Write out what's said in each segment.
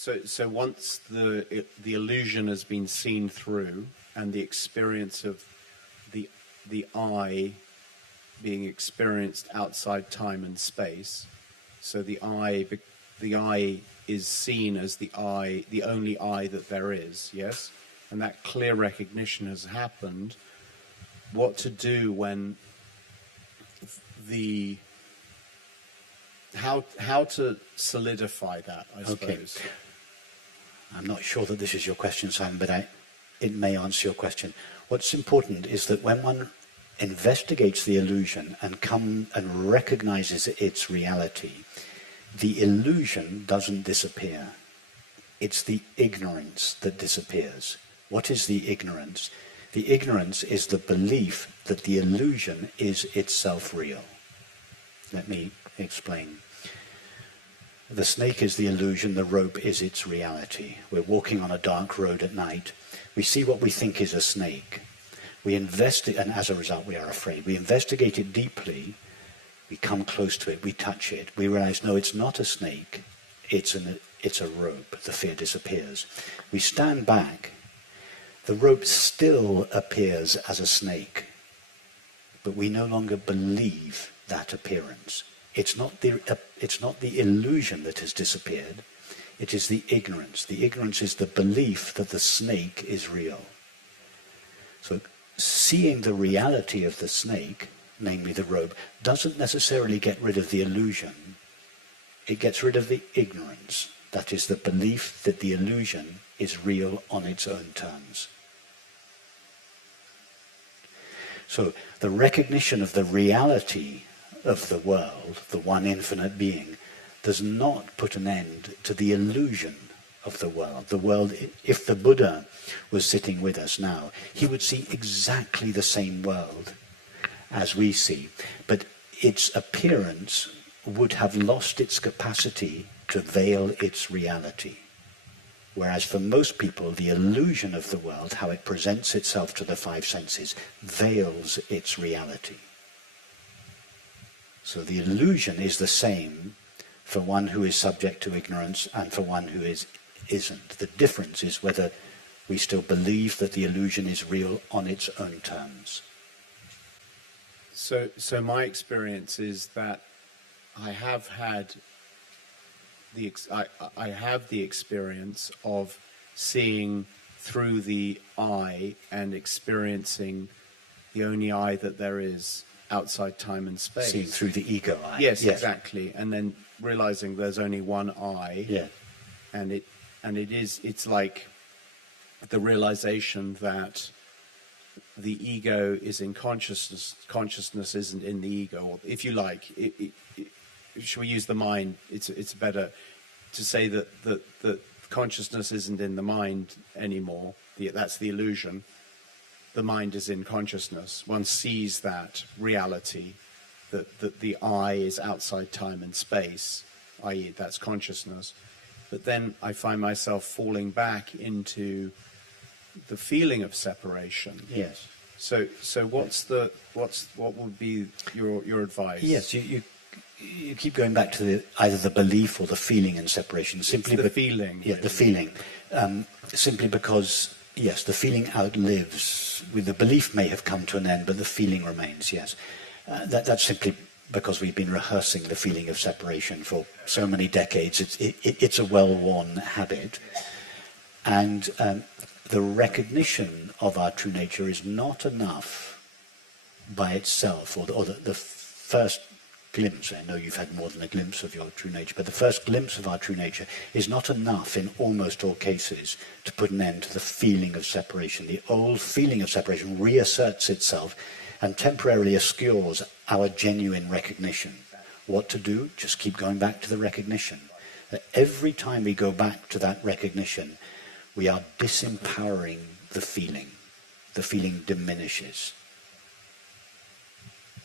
So once the illusion has been seen through, and the experience of the I being experienced outside time and space, so the I is seen as the I, the only I that there is, yes? And that clear recognition has happened. What to do when how to solidify that, I suppose. Okay. I'm not sure that this is your question, Simon, but it may answer your question. What's important is that when one investigates the illusion and recognizes its reality, the illusion doesn't disappear. It's the ignorance that disappears. What is the ignorance? The ignorance is the belief that the illusion is itself real. Let me explain. The snake is the illusion, the rope is its reality. We're walking on a dark road at night. We see what we think is a snake. We investigate, and as a result we are afraid. We investigate it deeply, we come close to it, we touch it, we realize, no, it's not a snake, it's a rope. The fear disappears. We stand back. The rope still appears as a snake, but we no longer believe that appearance. It's not the illusion that has disappeared, it is the ignorance. The ignorance is the belief that the snake is real. So seeing the reality of the snake, namely the rope, doesn't necessarily get rid of the illusion. It gets rid of the ignorance. That is the belief that the illusion is real on its own terms. So the recognition of the reality of the world, the one infinite being, does not put an end to the illusion of the world. The world, if the Buddha was sitting with us now, he would see exactly the same world as we see, but its appearance would have lost its capacity to veil its reality. Whereas for most people, the illusion of the world, how it presents itself to the five senses, veils its reality. So the illusion is the same for one who is subject to ignorance and for one who isn't. The difference is whether we still believe that the illusion is real on its own terms. So my experience is that I have had I have the experience of seeing through the I and experiencing the only I that there is outside time and space. Seeing through the ego I. Yes, exactly. And then realizing there's only one I. Yeah. And it's like the realization that the ego is in consciousness. Consciousness isn't in the ego. Or if you like, should we use the mind? It's better to say that consciousness isn't in the mind anymore. That's the illusion. The mind is in consciousness. One sees that reality, that the I is outside time and space, i.e. that's consciousness. But then I find myself falling back into the feeling of separation. Yes. So what would be your advice? Yes, you keep going back to either the belief or the feeling in separation. Simply the feeling. Yeah, the feeling. Simply because, yes, the feeling outlives. The belief may have come to an end, but the feeling remains, yes. That's simply because we've been rehearsing the feeling of separation for so many decades. It's a well-worn habit. And the recognition of our true nature is not enough by itself, or the first glimpse. I know you've had more than a glimpse of your true nature, but the first glimpse of our true nature is not enough in almost all cases to put an end to the feeling of separation. The old feeling of separation reasserts itself and temporarily obscures our genuine recognition. What to do? Just keep going back to the recognition. Every time we go back to that recognition, we are disempowering the feeling. The feeling diminishes.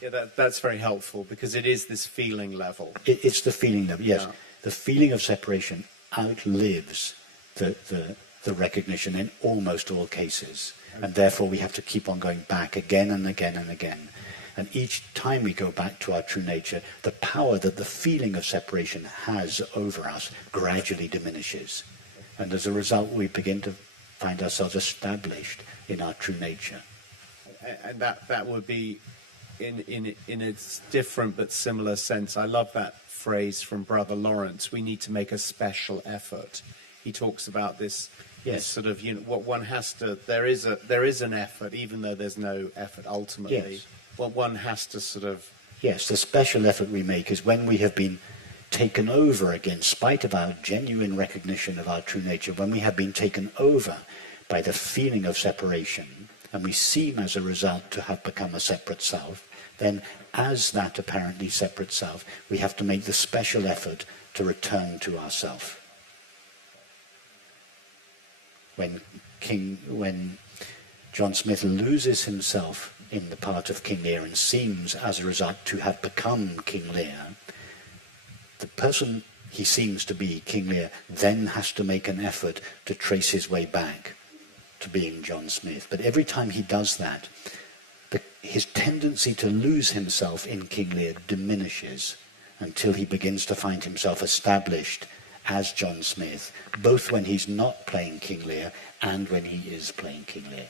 Yeah, that's very helpful, because it is this feeling level. It's the feeling level, yes. Yeah. The feeling of separation outlives the recognition in almost all cases. Okay. And therefore we have to keep on going back again and again and again. And each time we go back to our true nature, the power that the feeling of separation has over us gradually diminishes. And as a result, we begin to find ourselves established in our true nature. And that would be in a different but similar sense. I love that phrase from Brother Lawrence. We need to make a special effort. He talks about this, Yes. this sort of, what one has to. There is an effort, even though there's no effort ultimately. Yes. What one has to sort of. Yes, the special effort we make is when we have been taken over again, in spite of our genuine recognition of our true nature, when we have been taken over by the feeling of separation, and we seem as a result to have become a separate self, then as that apparently separate self, we have to make the special effort to return to ourself. When John Smith loses himself in the part of King Lear and seems as a result to have become King Lear, the person he seems to be, King Lear, then has to make an effort to trace his way back to being John Smith. But every time he does that, his tendency to lose himself in King Lear diminishes until he begins to find himself established as John Smith, both when he's not playing King Lear and when he is playing King Lear.